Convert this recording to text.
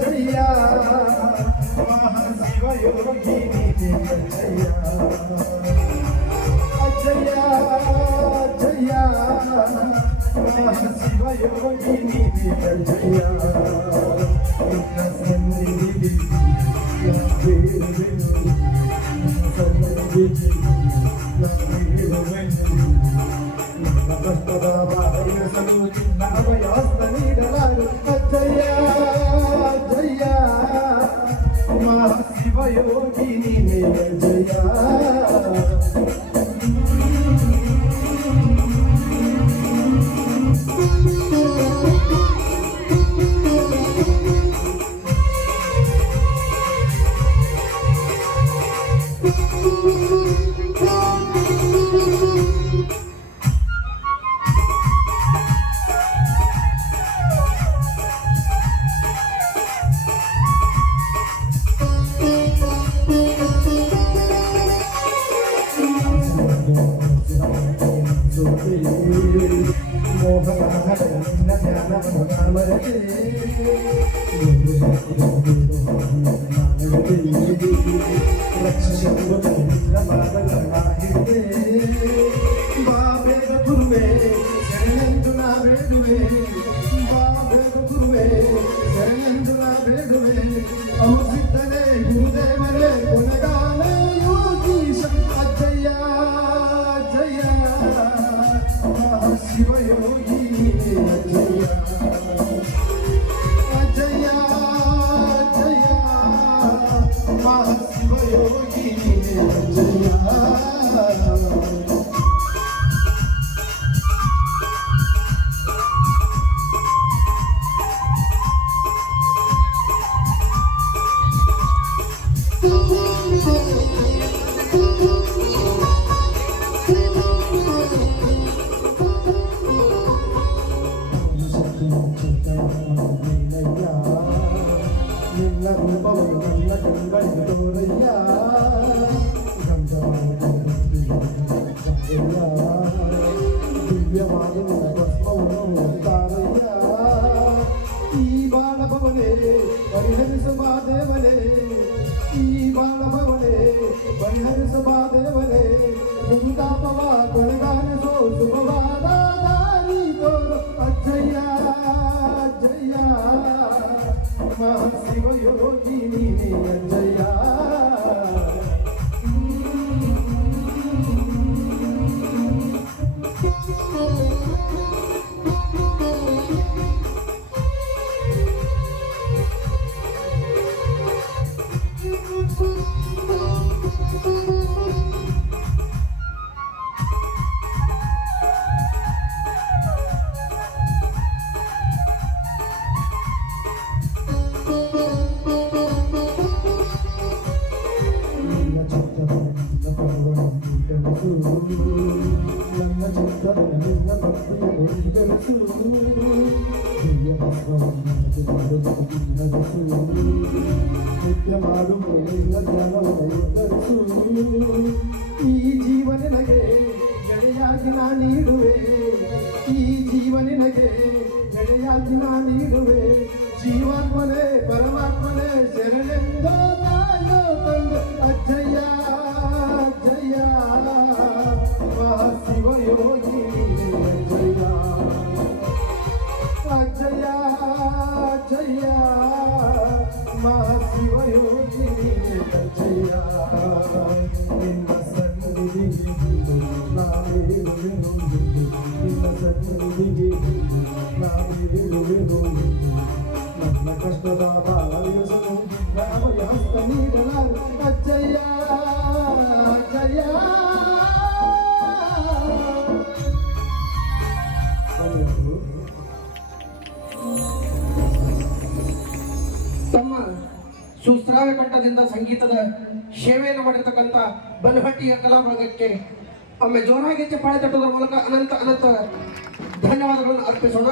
ಜಯ ಮಹಾಶಿವಯೋಗಿನಿ ಜಯ ಜಯ ಜಯ ಮಹಾಶಿವಯೋಗಿನಿ ಜಯ ಸನ್ನಿಧಿ ಕಷ್ಟದ ಬಾಯಿಸಲು ಚಿನ್ನವಯಾಸ್ತ ನೀಡಲಾರು ಜಯ ಜಯ ಮಹಾಶಿವಯೋಗಿನಿ ಜಯ ಬಾಬೇಗ ಗುರುವೆ ಶರಣೆಂದು ನಾ ಬೇಡುವೆ ಬಾಬೇಗ ಗುರುವೆ ಶರಣೆಂದು ನಾ ಬೇಡುವೆ ಅಮೃತನೇ ಗುರುದೇವರೇ ಗುಣಗಾನ ಯೋಗೀಶ ಜಯ ಜಯ ಶಿವಯೋಗಿ ಜಯ ಜಯ ಜಯ ಮಹಾಶಿವಯೋಗಿ ಜಯ ನಿನ್ನ ರೂಪವನ್ನು ನನ್ನ ಕಣ್ಗಳಿಗೆ ತೋರಯ್ಯ ದಿವ್ಯವಾದ ಭಸ್ಮವನ್ನು ತಾರಯ್ಯ ಈ ಬಾಳಭವನೇ ಪರಿಹರಿಸುವ ದೇವನೇ ಈ ಬಾಳಭವನೇ ಪರಿಹರಿಸುವ ದೇವನೇ ಮುಗುದಾಪವ ಕೊನೆಗಾನಿಸೋ ಶುಭವಾದ ದಾರಿ ತೋರು ಅಜ್ಜಯ್ಯ ಜಯ ಮಹಾಶಿವಯೋಗಿನಿ ಜಯ ನನ್ನ ಚಿತ್ರ ನಿನ್ನ ಭಕ್ತಿಯ ಬೆಳೆಸು ನಿತ್ಯ ಮಾಡುವ ನಿನ್ನ ಜ್ಞಾನವನ್ನು ಧರಿಸು ಈ ಜೀವನಿನಗೆ ಗೆಳೆಯಾಗಿ ನಾ ನೀಡುವೆ ಈ ಜೀವನಿನಗೆ ಗೆಳೆಯಾಗಿ ನಾ ನೀಡುವೆ ಜೀವಾತ್ಮನೇ ಪರಮಾತ್ಮನೇ ಶರಣೆಂದೋ ತಾಯೋ ತಂದೆ ಅಜ್ಜಯ್ಯ ಜಯ ಮಹಾಶಿವಯೋಗಿ ಜಯ ಅಜ್ಜಯ್ಯ ಜಯ ಮಹಾಶಿವಯೋಗಿ ಜಯ ನಿನ್ನ ಸನ್ನಿಧಿಗೆ ನಾವೇರುವೆನು ನಿನ್ನ ಸನ್ನಿಧಿಗೆ ನಾವೇರುವೆನು ನನ್ನ ಕಷ್ಟದ ಬಾಳಿಸಲು ಹಸ್ತ ನೀಡಲಾರು ಅಜ್ಜಯ್ಯ ಜಯ ತಮ್ಮ ಸುಶ್ರಾವ್ಯ ಕಂಠದಿಂದ ಸಂಗೀತದ ಸೇವೆಯನ್ನು ಮಾಡಿರ್ತಕ್ಕಂಥ ಬನಹಟ್ಟಿಯ ಕಲಾಬಳಗಕ್ಕೆ ಒಮ್ಮೆ ಜೋರಾಗಿ ಚಪ್ಪಾಳೆ ತಟ್ಟುವುದರ ಮೂಲಕ ಅನಂತ ಧನ್ಯವಾದಗಳನ್ನು ಅರ್ಪಿಸೋಣ.